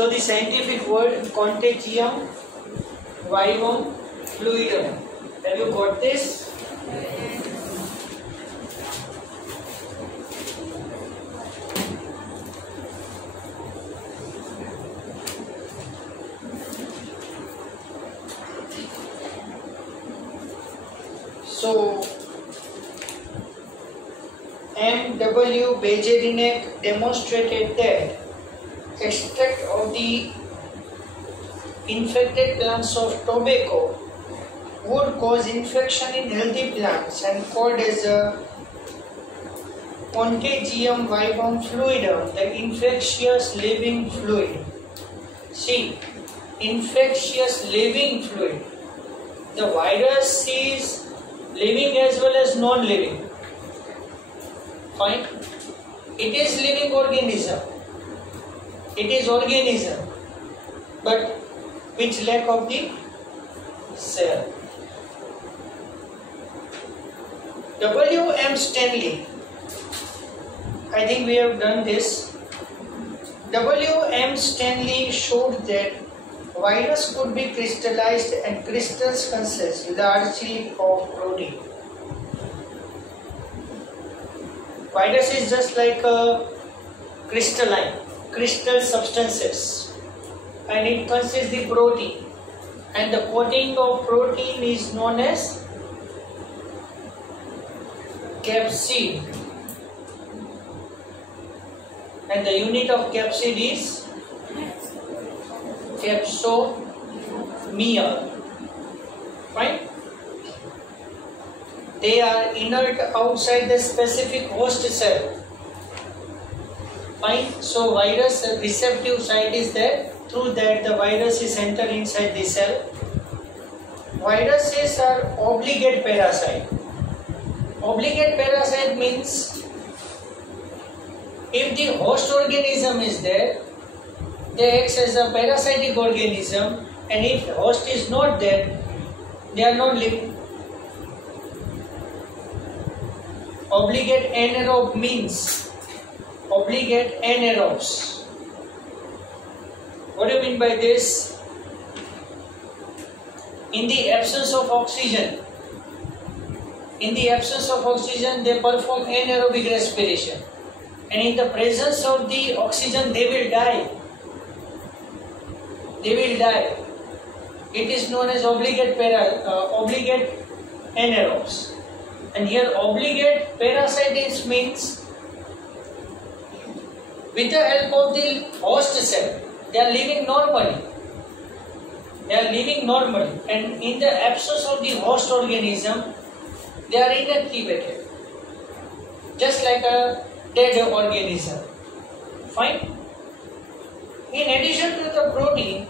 So the scientific word contagium vivum fluidum. Have you got this? So M.W. Beijerinck demonstrated that extract of the infected plants of tobacco would cause infection in healthy plants and called as a contagium vivum fluidum, the infectious living fluid. See, infectious living fluid. The virus is living as well as non-living. Fine. It is living organism. It is organism, but which lack of the cell. W.M. Stanley, I think we have done this. W.M. Stanley showed that virus could be crystallized and crystals consist largely of protein. Virus is just like a crystal substances, and it consists the protein, and the coating of protein is known as capsid, and the unit of capsid is capsomeres. Fine. They are inert outside the specific host cell. Fine. So virus receptive site is there. Through that the virus is entered inside the cell. Viruses are obligate parasite. Obligate parasite means if the host organism is there, they act as a parasitic organism, and if the host is not there, they are not living. Obligate anaerobe means obligate anaerobes. What do you mean by this? In the absence of oxygen, they perform anaerobic respiration, and in the presence of the oxygen they will die. It is known as obligate anaerobes. And here obligate parasites means with the help of the host cell, they are living normally. And in the absence of the host organism, they are inactivated, just like a dead organism. Fine. In addition to the protein,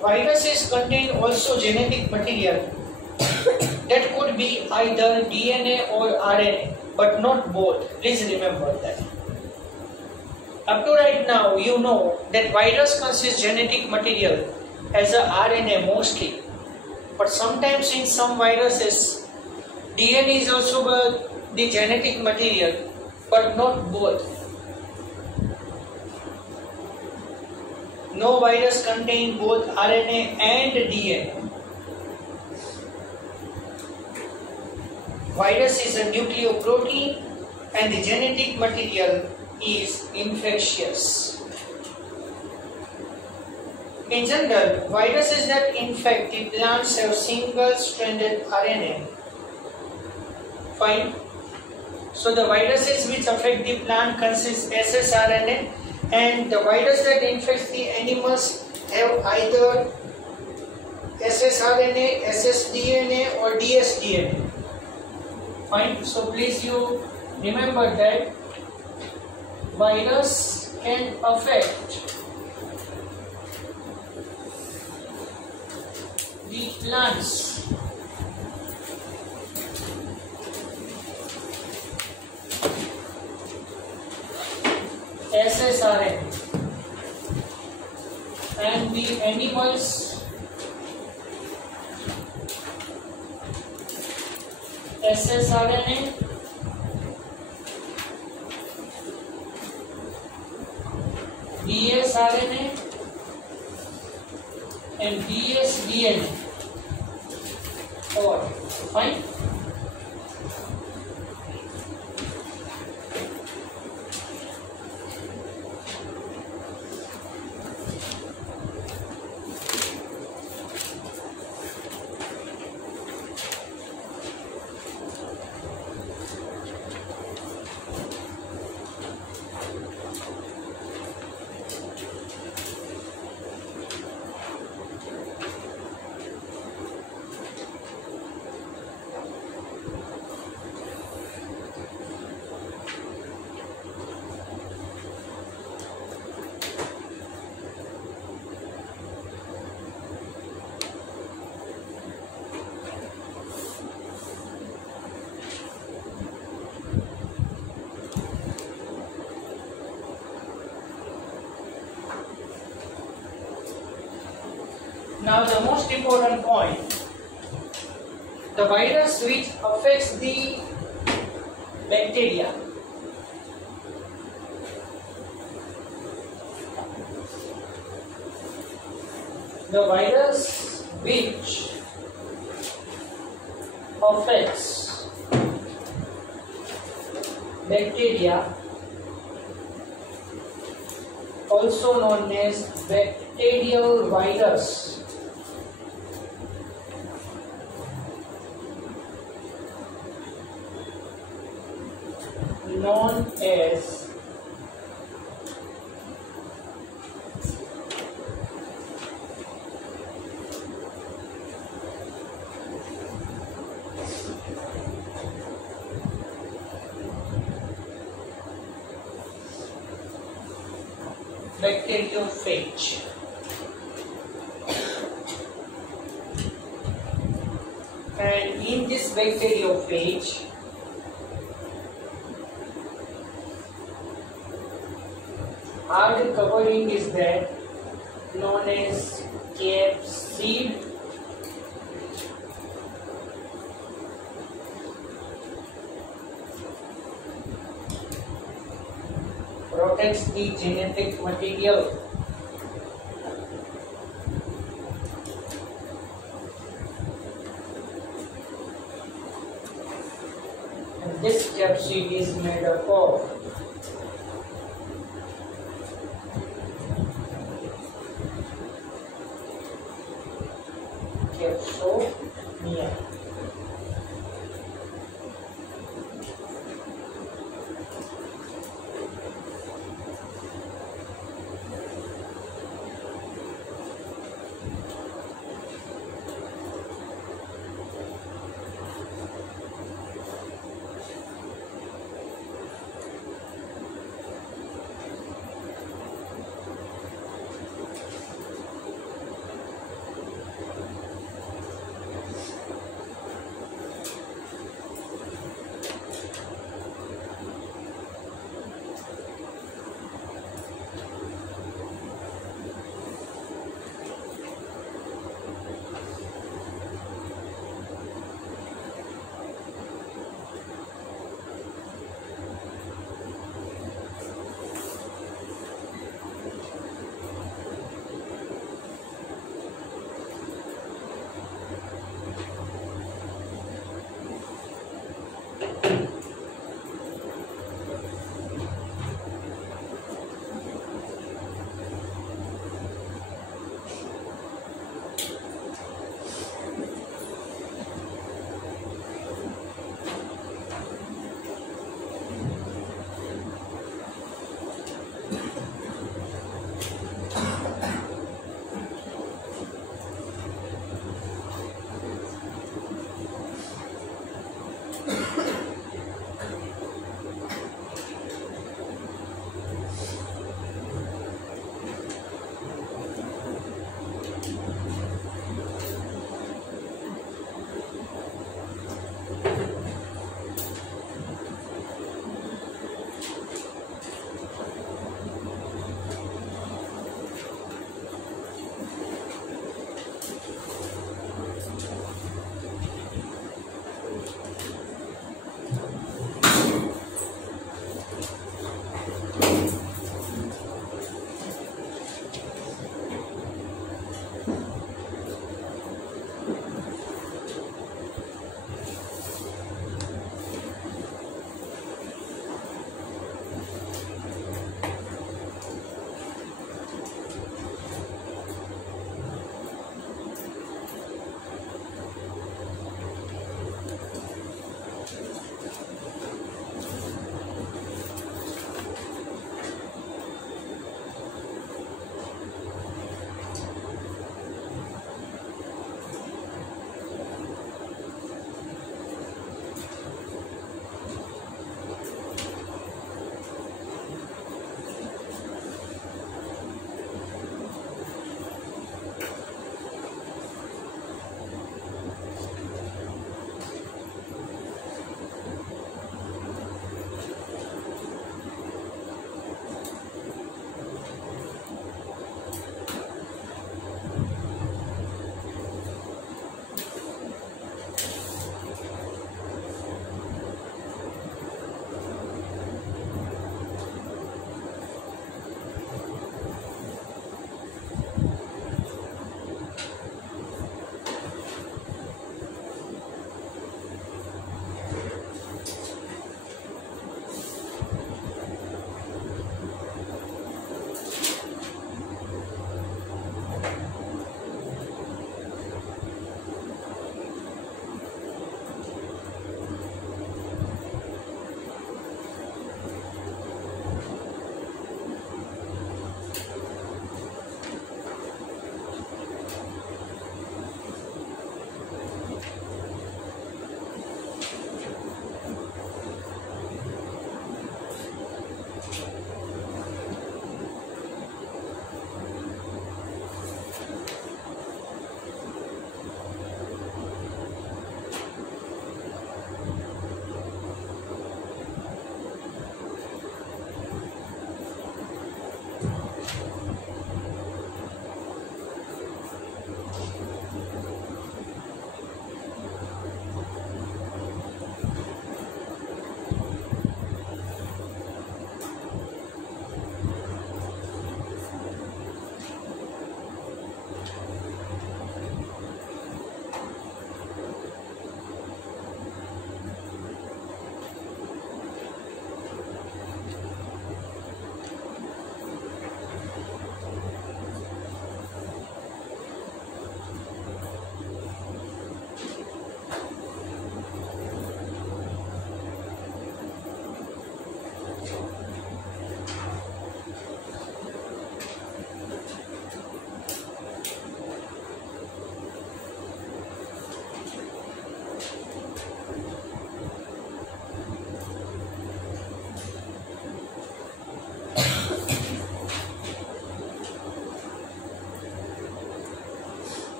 viruses contain also genetic material that could be either DNA or RNA, but not both. Please remember that. Up to right now, you know that virus consists genetic material as a RNA mostly, but sometimes in some viruses, DNA is also the genetic material, but not both. No virus contains both RNA and DNA. Virus is a nucleoprotein and the genetic material is infectious. In general, viruses that infect the plants have single-stranded RNA. Fine. So the viruses which affect the plant consist ssRNA, and the virus that infects the animals have either ssRNA, ssDNA or dsDNA. Fine. So please you remember that virus can affect the plants ssRNA and the animals ssRNA dsRNA and BSDN or fine. Now the most important point, the virus which affects the bacteria. The virus which affects bacteria, also known as bacterial virus, known as bacteriophage. And in this bacteriophage, hard covering is that known as capsid. Protects the genetic material. And this capsid is made up of capsomia.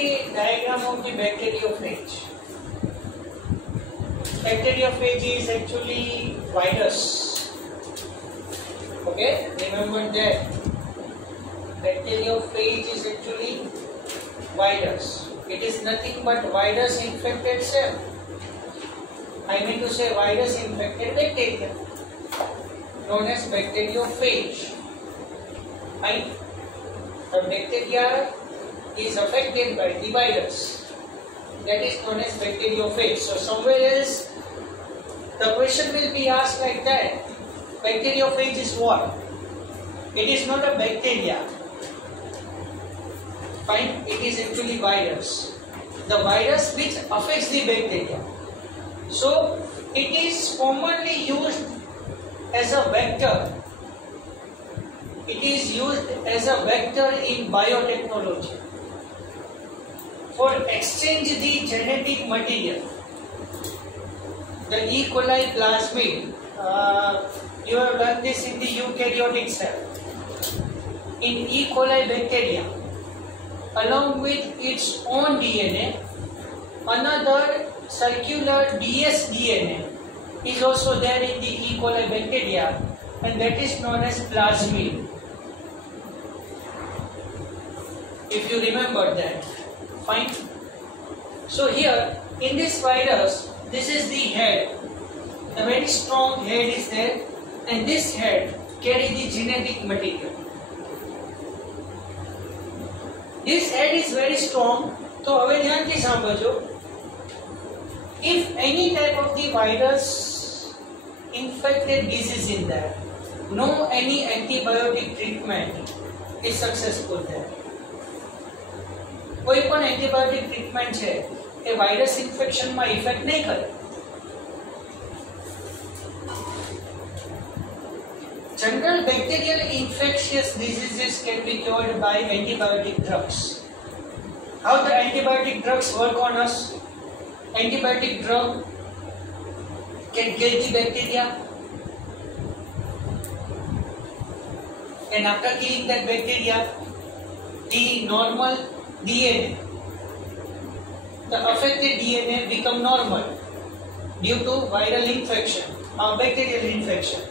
the diagram of the bacteriophage. Bacteriophage is actually virus. Okay, remember that. Bacteriophage is actually virus. It is nothing but virus infected cell. I mean to say virus infected bacteria, known as bacteriophage. Right? The bacteria is affected by the virus. That is known as bacteriophage. So somewhere else the question will be asked like that. Bacteriophage is what? It is not a bacteria. Fine, it is actually virus. The virus which affects the bacteria. So it is commonly used as a vector. It is used as a vector in biotechnology for exchange the genetic material. The E. coli plasmid, you have done this in the eukaryotic cell. In E. coli bacteria, along with its own DNA, another circular dsDNA is also there in the E. coli bacteria, and that is known as plasmid. If you remember that, fine. So here in this virus, this is the head. A very strong head is there, and this head carries the genetic material. This head is very strong. तो હવે ધ્યાનથી સાંભળજો. If any type of the virus infected disease in there, no any antibiotic treatment is successful there. કોઈ પણ antibiotic treatment છે એ virus ઇન્ફેક્શનમાં effect નહીં કરે. General bacterial infectious diseases can be cured by antibiotic drugs. How the antibiotic drugs work on us? Antibiotic drug can kill the bacteria, and after killing that bacteria, the normal DNA, the affected DNA become normal due to viral infection or bacterial infection.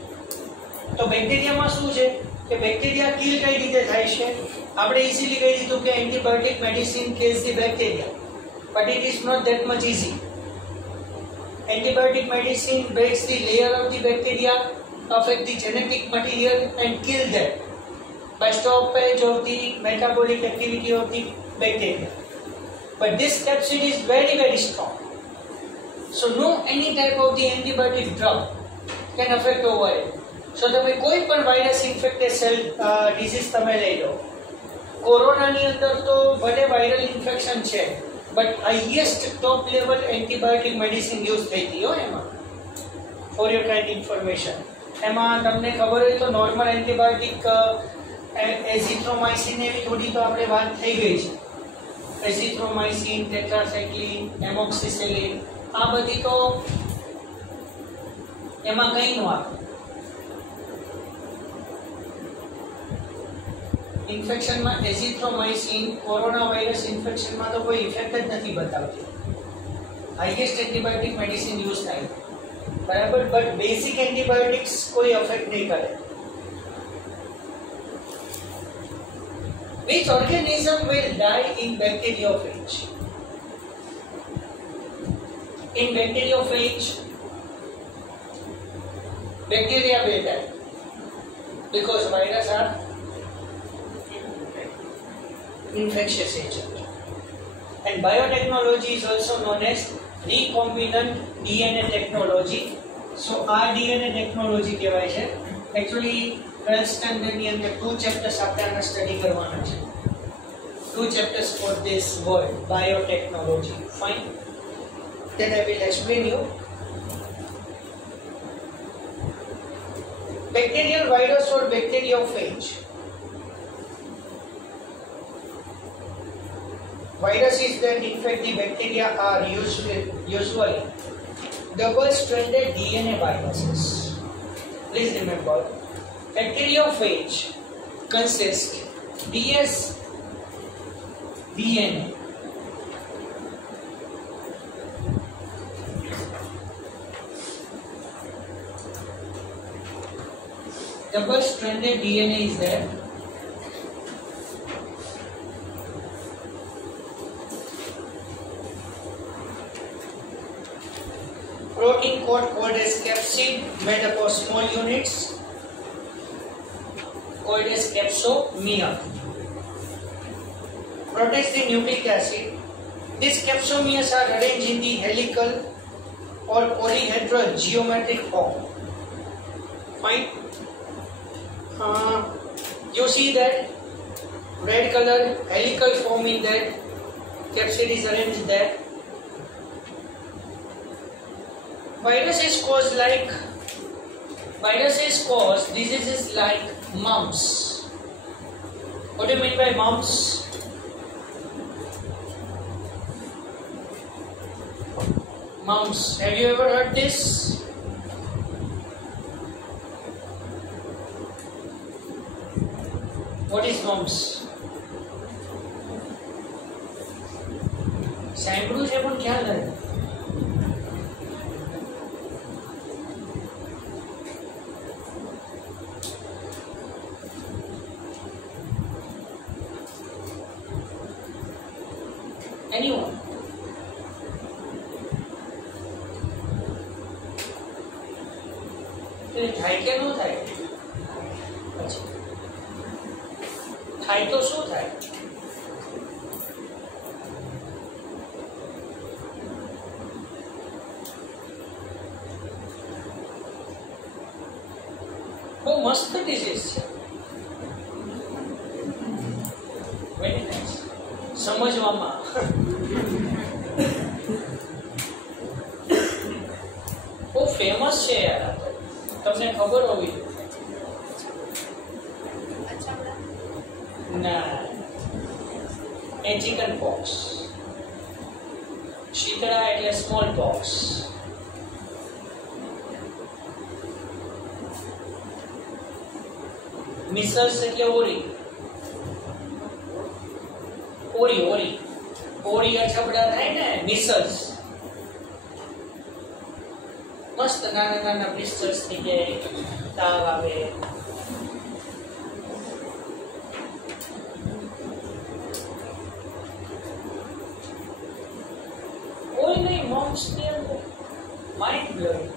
તો બેક્ટેરિયામાં શું છે કે bacteria kill કઈ રીતે થાય છે? આપણે easily કહી દીધું કે antibiotic medicine kills the bacteria, but it is not that much easy. Antibiotic medicine breaks the layer of the bacteria, affect the genetic material and kill them by stoppage of the metabolic activity of the bacteria. But this capsid is very, very strong. So no any type of the antibiotic drug can affect over it. So તમે કોઈ પણ virus infected cell disease તમે લઈ લો. કોરોનાની અંદર તો ભલે viral infection છે, but highest top level antibiotic medicine use થઈ હતી હો એમાં. ફોર યોર કાઇન્ડ ઇન્ફોર્મેશન, એમાં તમને ખબર હોય તો નોર્મલ એન્ટીબાયોટિક એઝિથ્રોમાઇસિન એવી થોડી તો આપણે વાત થઈ ગઈ છે. એઝિથ્રોમાઇસિન, ટેટ્રાસાઇક્લિન, એમોક્સિસિલિન, આ બધી તો એમાં કંઈ ન આવે. ઇન્ફેક્શનમાં એઝિથ્રોમાઇસિન કોરોના વાયરસ ઇન્ફેક્શનમાં તો કોઈ ઇફેક્ટ જ નથી બતાવતી. હાઈએસ્ટ એન્ટીબાયોટિક મેડિસિન યુઝ થાય બરાબર, બટ બેઝિક એન્ટીબાયોટિક્સ કોઈ અફેક્ટ નહીં કરે. Which organism will die in bacteriophage? In bacteriophage, bacteria will die because viruses are infectious agent. And biotechnology is also known as recombinant DNA technology. So rDNA technology કહેવાય છે. Actually 12th standard ની અંદર 2 chapters આપણે study કરવાના છે. 2 chapters for this word biotechnology. Fine. Then I will explain you. Bacterial virus or bacteriophage. Viruses that infect the bacteria are usually double-stranded DNA viruses. Please remember, bacteriophage consists dsDNA double-stranded DNA is there. Protein coat called as capsid, made up of small units called as capsomere. Protects the nucleic acid. These capsomeres are arranged in the helical or polyhedral geometric form. Fine. You see that red color helical form in that capsid is arranged there. Viruses cause diseases like mumps. What do you mean by mumps? Mumps. Have you ever heard this? What is mumps? સાંભળ્યું છે પણ ખ્યાલ નથી. Anyone? થાય કે ન થાય? થાય તો શું થાય? બહુ મસ્ત ડિઝીઝ છે. Very nice. સમજવામાં બહુ ફેમસ છે યાર. તમને ખબર હોવી જોઈએ. ના, એ ચિકન પોક્સ. શીતળા એટલે સ્મોલ પોક્સ. મિસલ્સ એટલે ઓરી. ઓરી અછબડા થાય ને, મિસલ્સ. મસ્ત નાના નાના મિસલ્સ થઈ જાય, તાવ આવે. કોઈ નહીં, મમ્સ ની અંદર માઇન્ડ બ્લોઇંગ.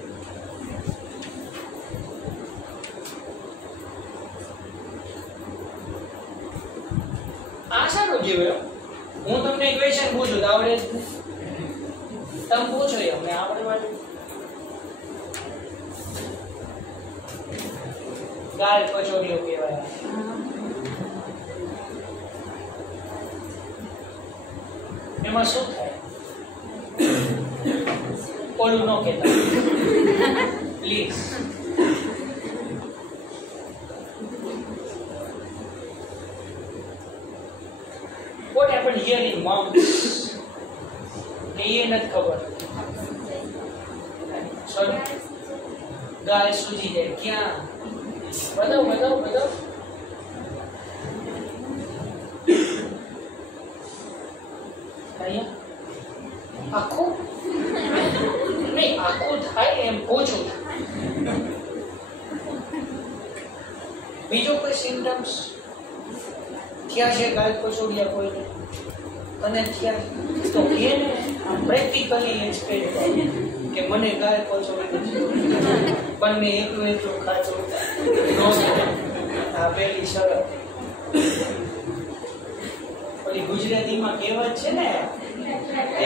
આ સારો જીવ્યો. હું તમને ઇક્વેશન પૂછું તો આવડે જ નહીં. તમે પૂછો અમને આવડે વાળું. ગાલ કચોરીઓ કહેવાય. એમાં શું થાય? ઓલું ન કહેતા please. What happened here in mumps? એ નથી ખબર. સોરી, ગાલ સૂજી જાય. ક્યાં? बताओ. આખું નહીં, આખું થાય એમ પૂછું. બીજો કોઈ સિમ્ટમ્સ થયા છે ગાલ પછોડ્યા કોઈને? અને થયા તો કે પ્રેક્ટિકલી એક્સપ્લેન કરો કે મને ગાલ પછોડી નથી, પણ મેં એકલું ખાધું. આ પેલી શરત. ઓલી ગુજરાતીમાં કહેવત છે ને,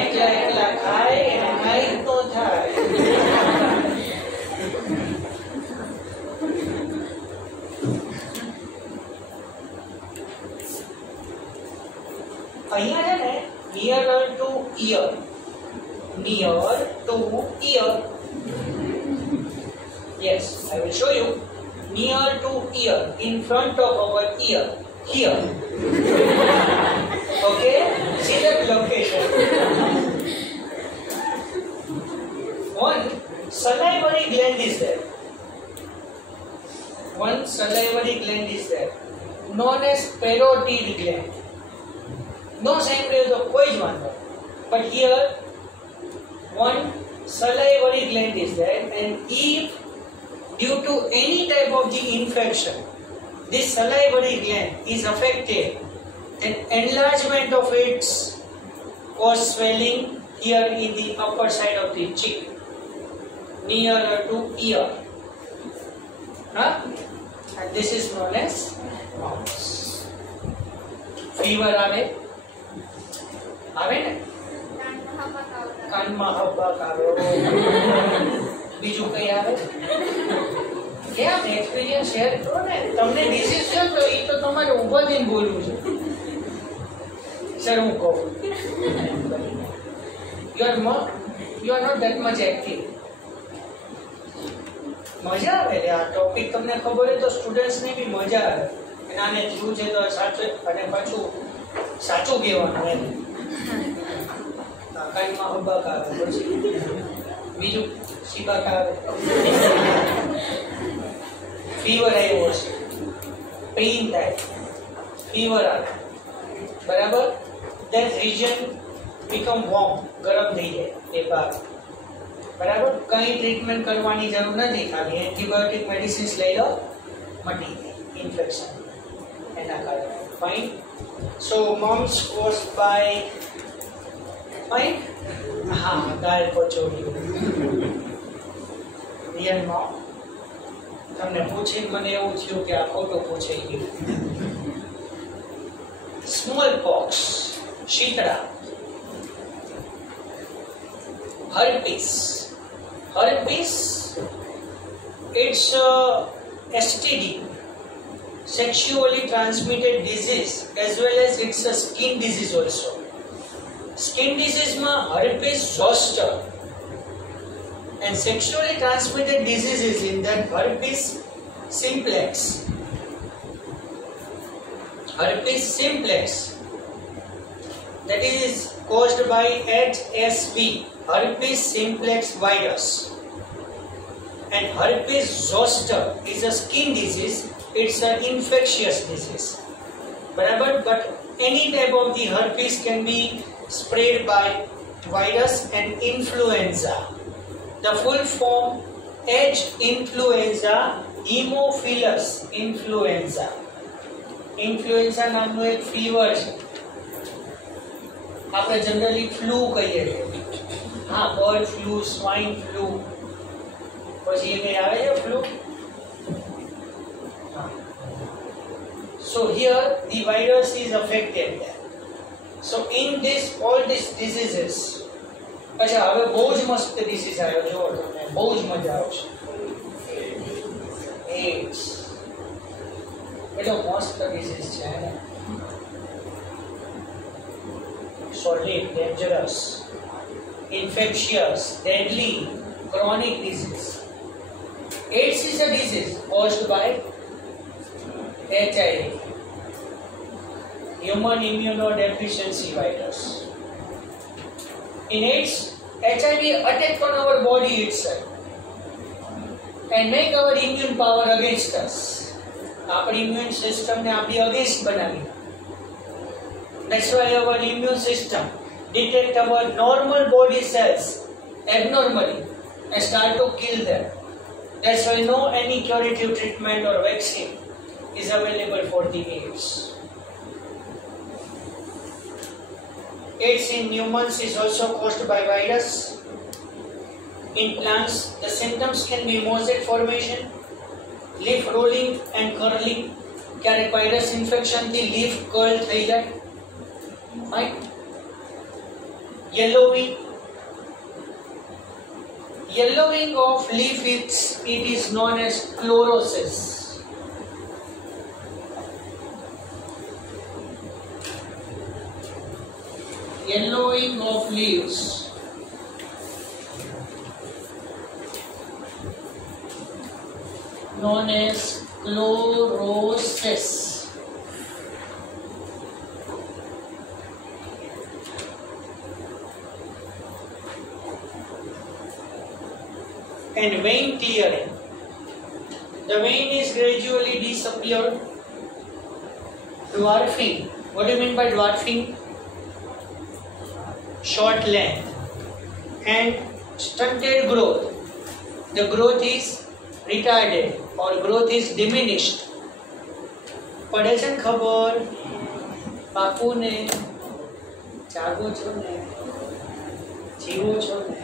એકલા ખાય અને ખાઈ તો થાય. અહીંયા છે ને nearer to ear. Yes, I will show you. Near to ear, in front of our ear, here. Okay, see that location. One salivary gland is there. Known as parotid gland. No samples of કોઈ જ વાંધો. But here one salivary gland is there, and if due to any type of the infection, this salivary gland is affected, then enlargement of its cause swelling here in the upper side of the cheek, nearer to ear. And this is known as mumps. Fever આવે ને કાનમાં હબક આવે બીજું કઈ આવે કેમ experience share કરો ને તમને ડિસીઝ છે તો એ તો તમારે ઊભા થઈને બોલવું છે સર હું કહું you are not that much active. મજા આવે આ ટોપિક તમને ખબર હોય તો સ્ટુડન્ટ્સ ને બી મજા આવે આને થયું છે તો સાચું અને પાછું સાચું કહેવાનું એમ કાઈમાં હબક આવે પછી બીજું શીબક આવે ફીવર આવ્યો છે પેઇન થાય ફીવર આવે બરાબર that region become warm ગરમ થઈ જાય એ ભાગ બરાબર કઈ ટ્રીટમેન્ટ કરવાની જરૂર નથી ખાલી એન્ટીબાયોટિક મેડિસિન્સ લઈ લો મટી જાય ઇન્ફેક્શન એના કારણે ફાઇન સો મમ્સ caused by ફાઇન હા દાળ કચોરી રિયલમાં તમને પૂછીને મને એવું થયું કે આ ખોટું પૂછાઈ ગયું small POX Shitala herpes it's a STD, sexually transmitted disease, as well as it's a skin disease also. Skin disease ma herpes zoster and sexually transmitted diseases in that herpes simplex that is caused by HSV, herpes simplex virus, and herpes zoster is a skin disease. It's an infectious disease, barabar, but any type of the herpes can be spread by virus and influenza. The full form H influenza, Haemophilus influenza. Influenza નામનો એક fever છે આપણે generally flu કહીએ છીએ હા bird flu swine flu પછી એ કઈ આવે છે flu so here the virus is affected there. So in this all these diseases અચ્છા હવે બહુ જ મસ્ત ડિસીઝ આવ્યો જો તમને બહુ જ મજા આવશે AIDS એટલો મસ્ત ડિસીઝ છે ને solid, dangerous, infectious, deadly, chronic disease. AIDS is a disease caused by HIV, human immunodeficiency virus. In AIDS, HIV attack on our body itself and make our immune power against us. Our immune system ne apni against banavi. That's why our immune system detect our normal body cells abnormally and start to kill them. That's why no any curative treatment or vaccine is available for the AIDS. AIDS in humans is also caused by virus. In plants, the symptoms can be mosaic formation, leaf rolling and curling. ક્યારેક virus infection થી leaf curl થઈ જાય. Right? Yellowing of leaf it is known as chlorosis. Yellowing of leaves known as chlorosis. And vein clearing. The vein is gradually disappeared. Dwarfing. What do you mean by dwarfing? Short length and stunted growth. The growth is retarded or growth is diminished. પડે છે ને ખબર? બાપુ ને જાગો છો ને, જીવો છો ને.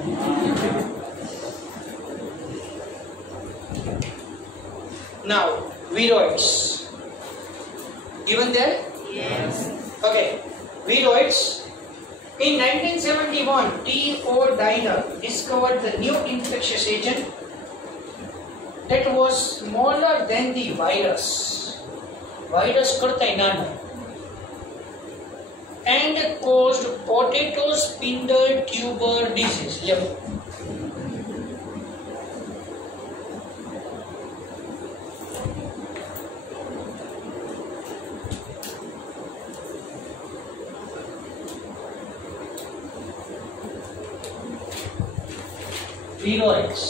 Now, viroids. Given there? Yes. Okay. Viroids. In 1971, T.O. Diner discovered the new infectious agent that was smaller than the virus. Virus करता ही नाना. And caused potato spindle tuber disease. Yep. Viroids,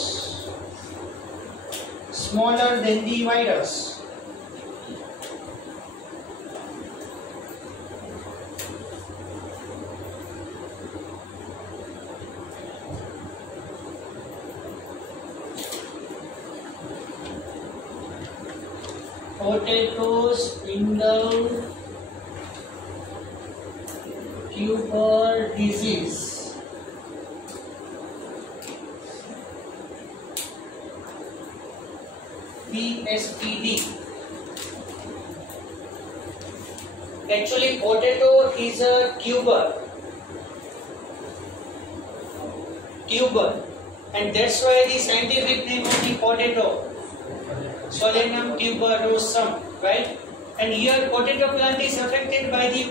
smaller than the virus. Potato spindle tuber disease. PSTD. Actually, potato is a tuber, and that's why the scientific name of the potato, Solanum tuberosum, right? And here, potato plant is affected by the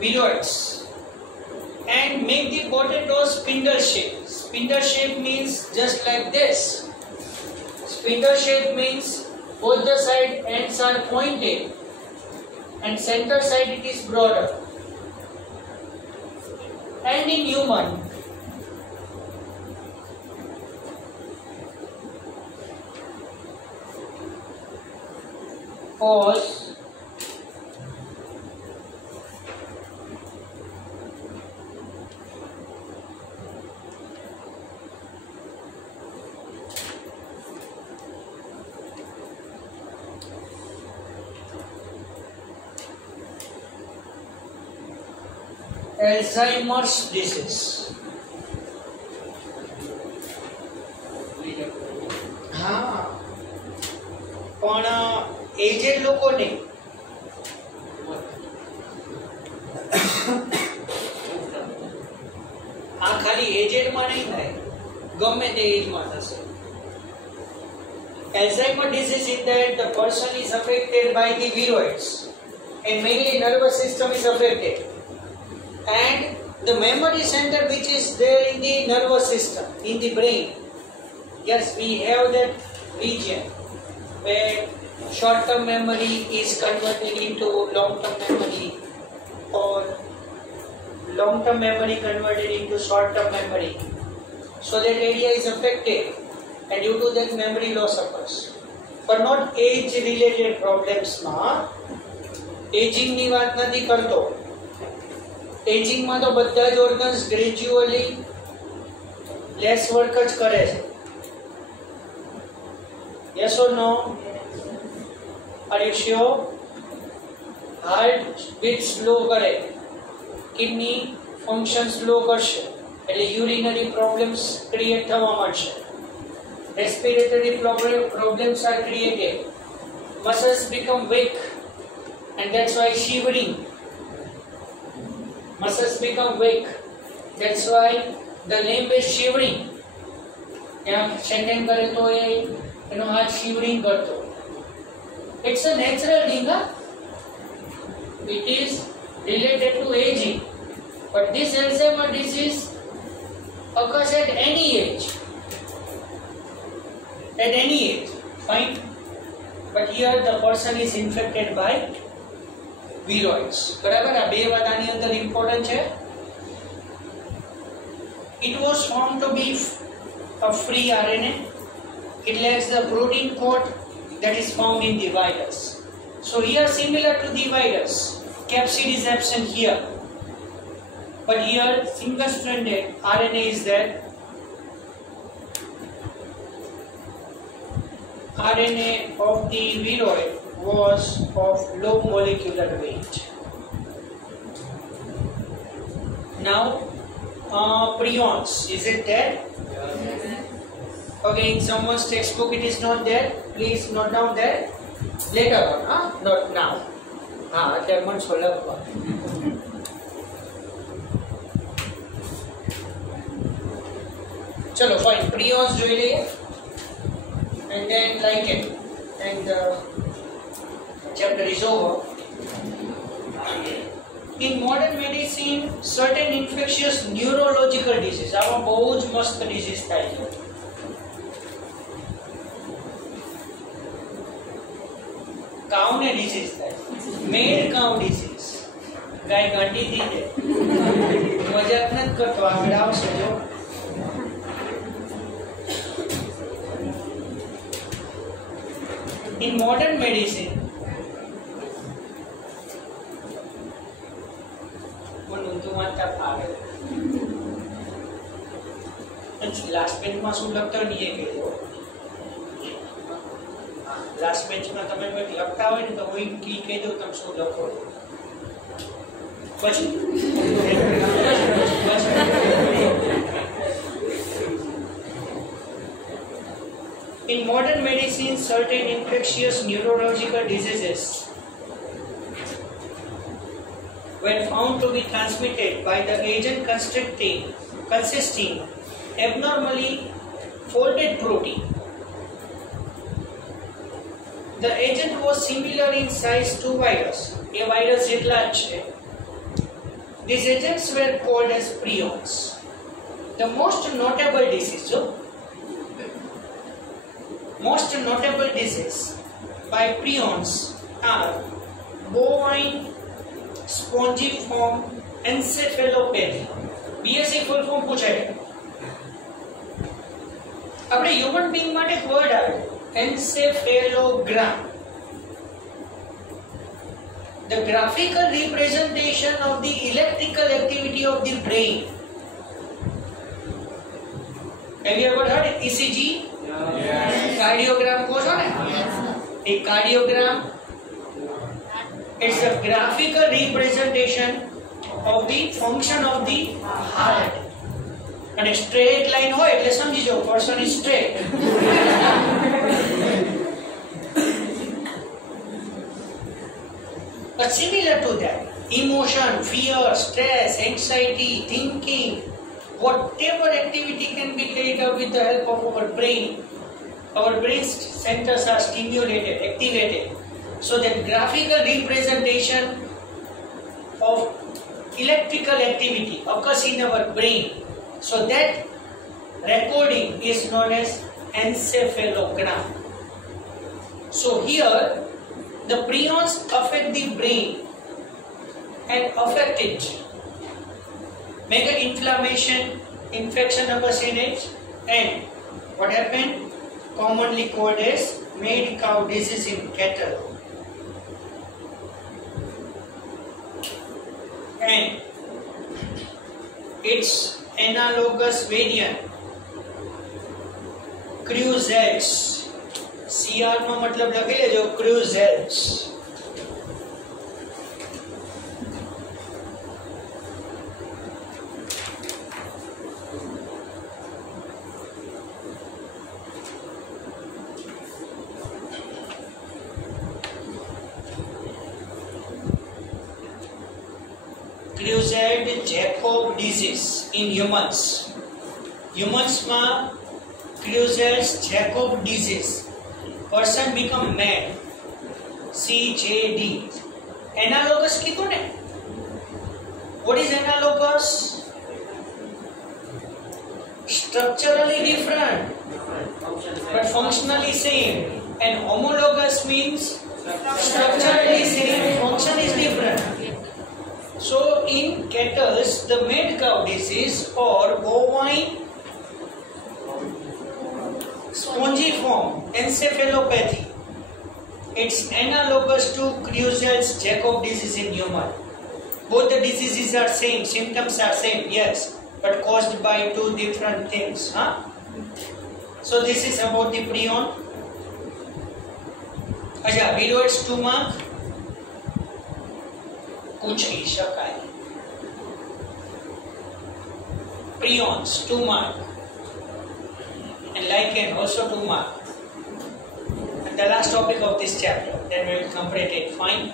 viroids and make the potato spindle shape. Spindle shape means just like this. Spindle shape means both the side ends are pointed and center side it is broader. And in human, cause Alzheimer's disease. हाँ, पण aged लोगों ने हाँ खाली aged में नहीं થાય, ગમે તે એજ માં થશે. Alzheimer's disease is that the person is affected by the viroids and mainly nervous system is affected. And the memory center which is there in the nervous system, in the brain, yes, we have that region where short-term memory is converted into long-term memory or long-term memory converted into short-term memory. So that area is affected and due to that memory loss occurs. But not age-related problems માં aging ની વાત નથી કરતો. Ageing में तो બધા જ organs gradually less work જ કરે છે. Yes or no? Are you sure? Heart beat slow करे, kidney function slow કરશે, એટલે urinary problems create થવા માંડશે. Respiratory problems are created. Muscles become weak and that's why shivering. Muscles become weak. That's why the name is shivering. यहाँ सेंटेन करे तो ये एनो हाथ shivering करतो. It's a natural thing. It is related to aging. But this Alzheimer's disease occurs at any age. At any age. Fine. But here the person is infected by viroids. બરાબર, આ બે વાત આની અંદર ઇમ્પોર્ટન્ટ છે. It was found to be a free RNA. It lacks the protein coat that is found in the virus. So here similar to the virus, capsid is absent here. But here single-stranded RNA is there. RNA of the viroid was of low molecular weight. Now, prions, is it there? Okay, in someone's textbook it is not there. Please note down there. Later on, not now. There must follow. Chalo, fine. Prions do it, and then like it, and the chapter is over. In modern medicine, certain infectious neurological disease, આવા બહુ જ મસ્ત disease થાય છે. કાઉને disease થાય, mad cow disease, ગાય ગાંડી થઈ જાય. મજાક નથી કરતો, આગળ આવશે જો. In modern medicine, લાસ્ટ બેન્ચમાં શું લખતા હોય ને એ કહેજો. લાસ્ટ બેન્ચમાં તમે કંઈક લખતા હોય ને તો હું કહી દઉં તમે શું લખો. પછી In modern medicine, certain infectious neurological diseases were found to be transmitted by the agent consisting abnormally folded protein. The agent was similar in size to virus. A virus જેટલા જ છે. These agents were called as prions. The most notable disease by prions are bovine spongiform encephalopathy. BSc full form પૂછાય. આપણે human being માટે word આવે encephalogram. The graphical representation of the electrical activity of the brain. Have you ever heard ECG? Yes. Cardiogram કહો છો ને? A cardiogram, it's a graphical representation of the function of the heart. And a straight line હોય એટલે સમજી જાઓ person is straight. But similar to that, emotion, fear, stress, anxiety, thinking, whatever activity can be carried out with the help of our brain. Our brain centers are stimulated, activated, so that graphical representation of electrical activity occurs in our brain. So that recording is known as encephalogram. So here the prions affect the brain and affect it. Make an inflammation, infection occurs in it, and what happened? Commonly called as mad cow disease in cattle. And its analogous variant, Creutzfeldt. CR નો મતલબ લખી લેજો, Creutzfeldt. Creutzfeldt-Jakob disease in humans. Humans માં Creutzfeldt-Jakob disease. Person become mad. CJD. Analogous કીધું ને? What is analogous? Structurally different but functionally same. And homologous means structurally same, function is different. So in cattle, the mad cow disease or bovine spongiform encephalopathy, it's analogous to Creutzfeldt-Jakob disease in human. Both the diseases are same, symptoms are same, yes, but caused by two different things. So this is about the prion. अच्छा, विरोड्स 2 માં પૂછી શકાય. Prions 2 mark and lichen also 2 mark. And the last topic of this chapter, then we will complete it. Fine.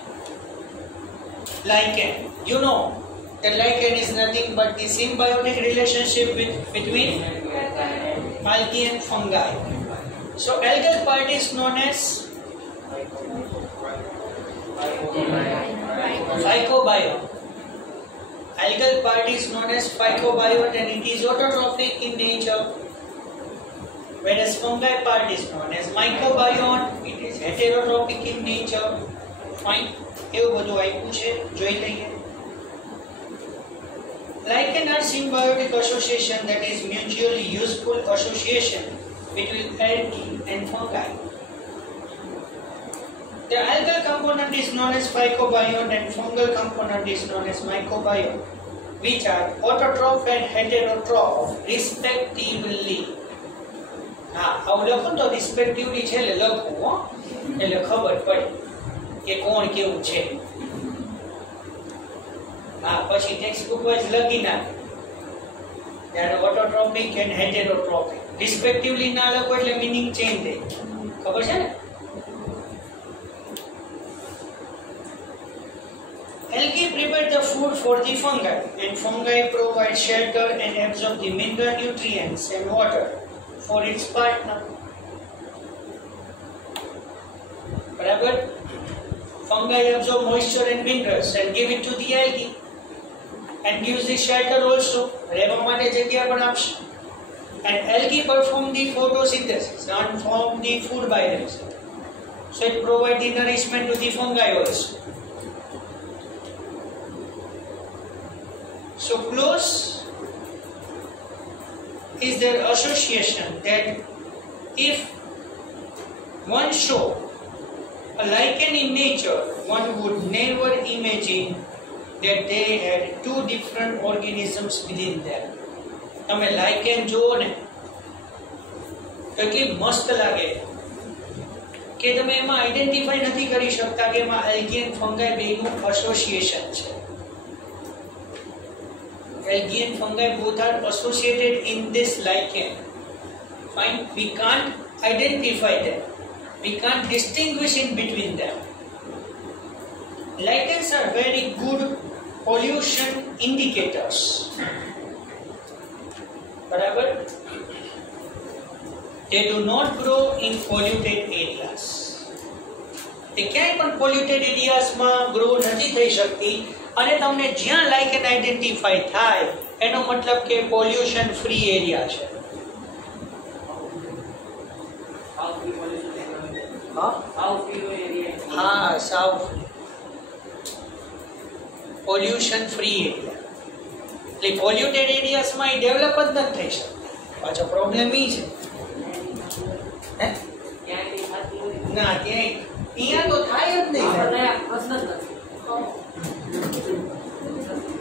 Lichen, you know that lichen is nothing but the symbiotic relationship between algae and fungi. So algal part is known as phycobiont. Algal part is known as phycobiont and it is autotrophic in nature, whereas fungi part is known as mycobiont. It is heterotrophic in nature. Fine. એવું બધું આપ્યું છે, જોઈ લઈએ. Lichen are symbiotic association, that is mutually useful association between algae and fungi. The algal component is known as phycobiont and fungal component is known as mycobiont, which are autotroph and heterotroph respectively. આવું લખો તો respectively છે એટલે લખવું હો, એટલે ખબર પડે કે કોણ કેવું છે. પછી ટેક્સ્ટ બુક વાઇઝ લખી નાખે ત્યારે ઓટોટ્રોપિક એન્ડ હેટેરોટ્રોપિક રિસ્પેક્ટિવલી ના લખો એટલે મીનિંગ ચેન્જ થાય. ખબર છે ને? Algae prepare the food for the fungi and fungi provide shelter and absorb the mineral nutrients and water for its partner. બરાબર? Fungi absorb moisture and minerals and give it to the algae and gives the shelter also. રહેવા માટે જગ્યા પણ આપશે. And algae perform the photosynthesis and form the food by themselves. So it provides the nourishment to the fungi also. So close is their association that if one show a lichen in nature, one would never imagine that they had two different organisms within them. તમે lichen જોવો ને કેટલી મસ્ત લાગે કે તમે એમાં identify નથી કરી શકતા કે એમાં algae and fungi બેનું association છે. Algae and fungi both are associated in this lichen. Fine, we can't identify them. We can't distinguish in between them. Lichens are very good pollution indicators. Barabar? They do not grow in polluted areas. They can't પણ polluted areas માં grow નથી થઈ શકતી. અને તમને જ્યાં lichen identify થાય એનો મતલબ કે પોલ્યુશન ફ્રી એરિયા છે. હા, સાવ પોલ્યુશન ફ્રી એરિયા. એટલે પોલ્યુટેડ એરિયાસમાં એ ડેવલપ જ નથી થઈ શકતા. પાછો પ્રોબ્લેમ એ છે ના ત્યાં તો થાય જ નહીં.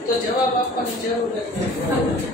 તો જવાબ આપવાની જરૂર નથી.